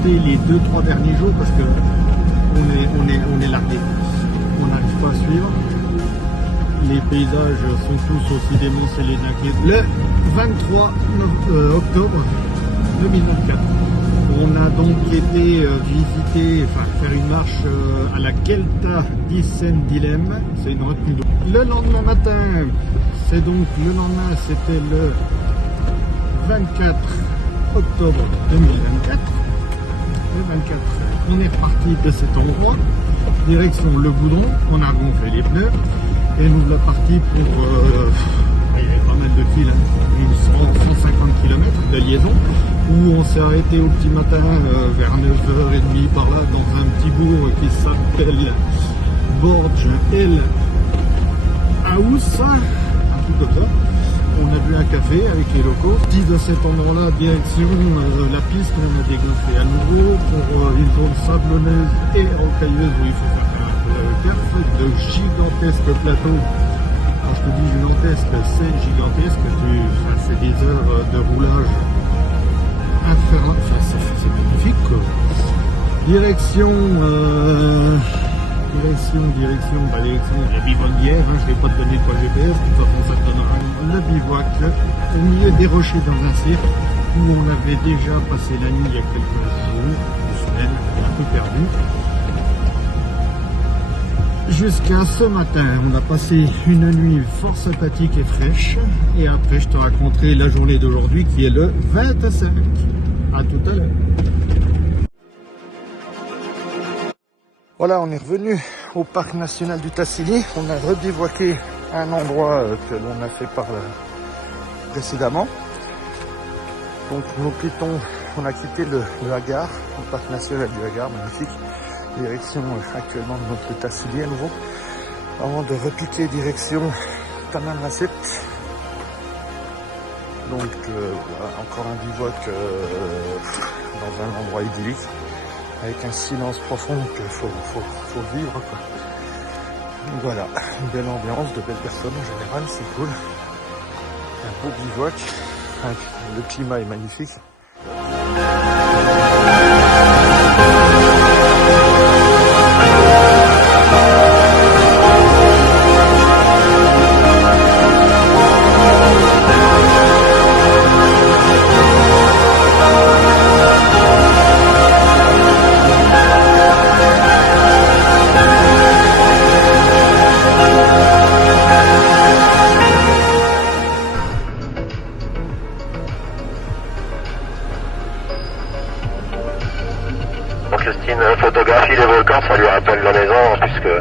remonter les 2-3 derniers jours parce que on est largué. On n'arrive pas à suivre. Les paysages sont tous aussi démentiels les uns que les autres. Le 23 octobre 2024. On a donc été visiter, enfin faire une marche à la Kelta d'Issendilem, c'est une retenue d'eau. Le lendemain matin, c'était le 24 octobre 2024. Le 24, on est reparti de cet endroit, direction le Boudon, on a gonflé les pneus et nous voilà partis pour, il y avait pas mal de fils, une 150 km de liaison, où on s'est arrêté au petit matin vers 9h30 par là dans un petit bourg qui s'appelle Borj El Aous, un truc comme ça. On a bu un café avec les locaux. Parti de cet endroit-là, direction la piste, on a dégonflé à nouveau pour une zone sablonneuse et rocailleuse où il faut faire un peu de perf, de gigantesques plateaux. Quand je te dis gigantesque, c'est gigantesque. C'est des heures de roulage infernal. C'est magnifique, quoi. Direction la bivonnière, je ne vais pas te donner quoi GPS, de toute façon ça te donnera le bivouac au milieu des rochers dans un cirque où on avait déjà passé la nuit il y a quelques jours, 2 semaines, un peu perdu. Jusqu'à ce matin, on a passé une nuit fort sympathique et fraîche, et après je te raconterai la journée d'aujourd'hui qui est le 25. À tout à l'heure. Voilà, on est revenu au parc national du Tassili. On a rebivouaqué à un endroit que l'on a fait précédemment. Donc nous quittons, on a quitté le Hagar, le parc national du Hagar, magnifique. Direction actuellement de notre Tassili à nouveau. Avant de repiquer direction Taman Rasset. Donc voilà, encore un bivouac dans un endroit idyllique, avec un silence profond qu'il faut vivre, quoi. Donc voilà, une belle ambiance, de belles personnes en général, c'est cool. Un beau bivouac, le climat est magnifique. Christine photographie les volcans, ça lui rappelle la maison puisque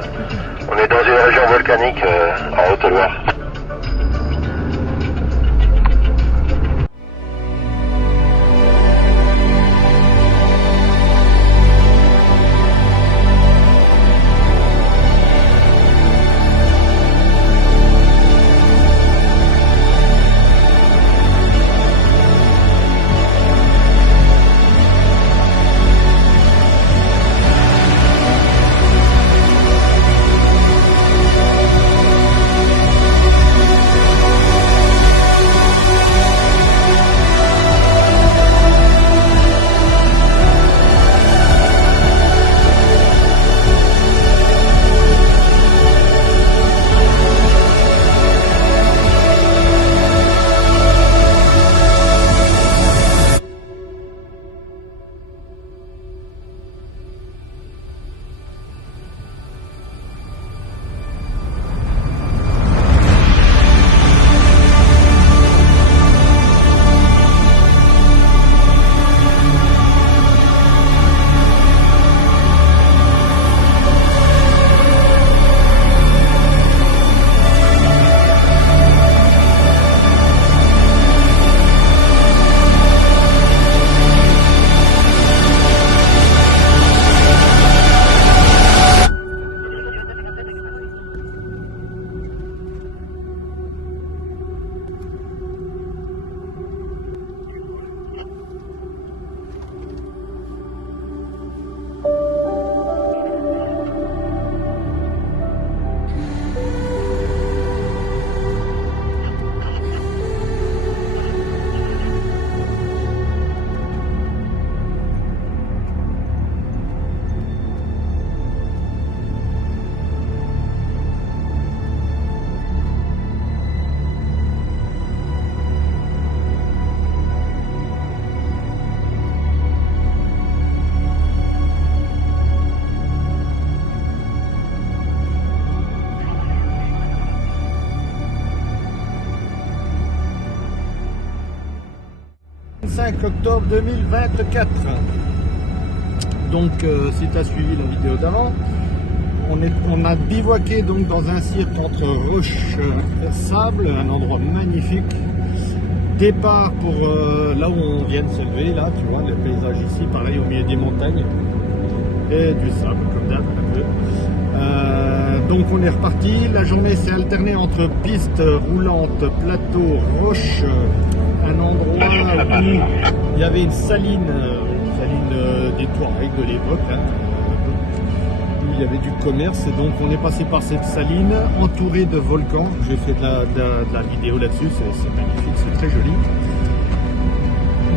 on est dans une région volcanique en Haute-Loire. 5 octobre 2024. Donc si tu as suivi la vidéo d'avant, on a bivouaqué donc dans un cirque entre roches et sable, un endroit magnifique. Départ pour là où on vient de se lever, là tu vois le paysage ici, pareil au milieu des montagnes et du sable comme d'hab un peu. Donc on est reparti, la journée s'est alternée entre piste roulante, plateau, roche, un endroit où il y avait une saline des Touaregs de l'époque, hein, où il y avait du commerce, et donc on est passé par cette saline entourée de volcans. J'ai fait de la vidéo là-dessus, c'est magnifique, c'est très joli.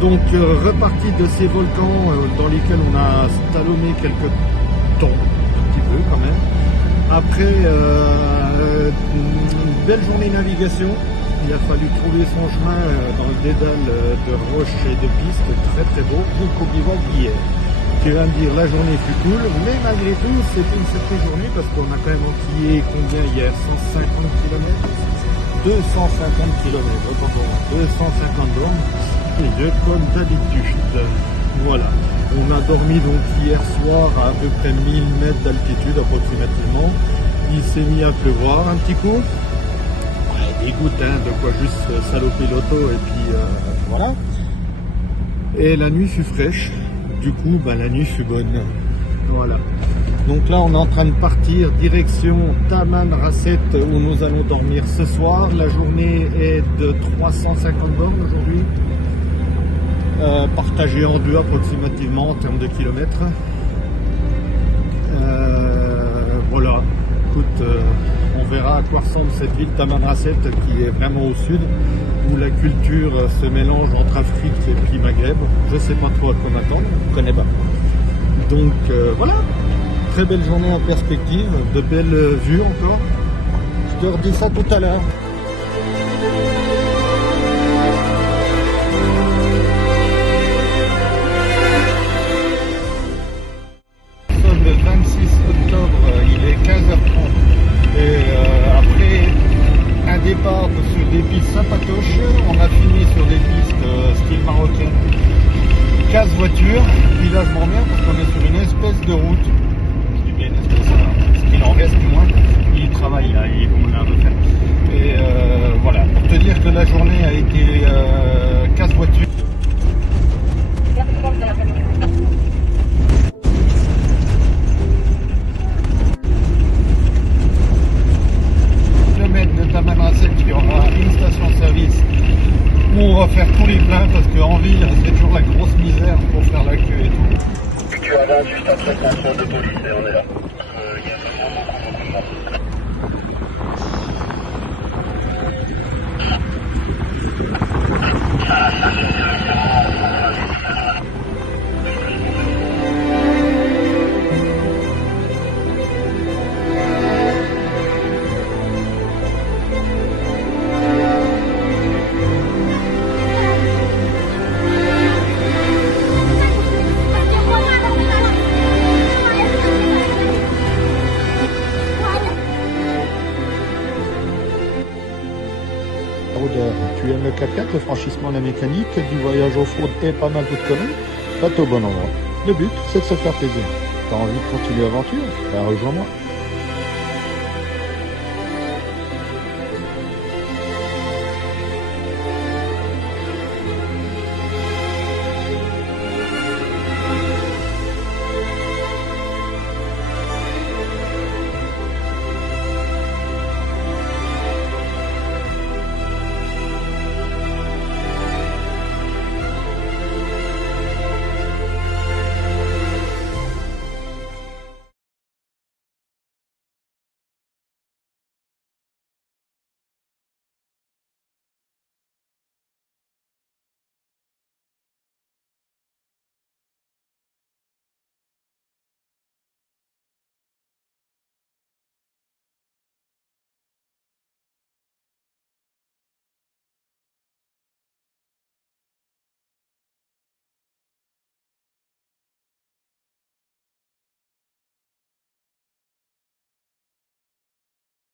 Donc reparti de ces volcans dans lesquels on a slalomé quelques temps, un petit peu quand même. Après une belle journée de navigation, il a fallu trouver son chemin dans le dédale de roches et de pistes, très très beau, jusqu'au bivouac d'hier. Tu vas me dire la journée fut cool, mais malgré tout c'était une sacrée journée parce qu'on a quand même enquillé combien hier, 150 km 250 km, autant pour moi, 250 bornes, et comme d'habitude. Voilà, on a dormi donc hier soir à peu près 1000 mètres d'altitude approximativement. Il s'est mis à pleuvoir un petit coup. Des gouttes, hein, de quoi juste saloper l'auto et puis voilà. Et la nuit fut fraîche, du coup la nuit fut bonne. Voilà. Donc là on est en train de partir direction Taman Rasset où nous allons dormir ce soir. La journée est de 350 bornes aujourd'hui, partagée en deux approximativement en termes de kilomètres. Voilà. Écoute, on verra à quoi ressemble cette ville Taman Rasset qui est vraiment au sud, où la culture se mélange entre Afrique et puis Maghreb. Je sais pas trop à quoi m'attendre, je ne connais pas. Donc voilà, très belle journée en perspective, de belles vues encore. Je te redis ça tout à l'heure. Le 26 octobre, il est 15h30 et après un départ sur des pistes sympatoches, on a fini sur des pistes style marocain, 15 voitures, puis là je m'emmerde parce qu'on est sur une espèce de route, je dis bien une espèce, ce qu'il en reste du moins, il travaille là, on l'a refait, et voilà, pour te dire que la journée a été 15 voitures. Il y aura une station-service où on va faire tous les pleins parce qu'en ville c'est toujours la grosse misère pour faire la queue et tout. Tu avances juste après le contrôle de police et on est là. Il y a vraiment beaucoup de monde. Tu aimes le 4x4, le franchissement, la mécanique, du voyage off-road et pas mal d'autres conneries, bah t'es au bon endroit. Le but, c'est de se faire plaisir. T'as envie de continuer l'aventure? Bah rejoins-moi.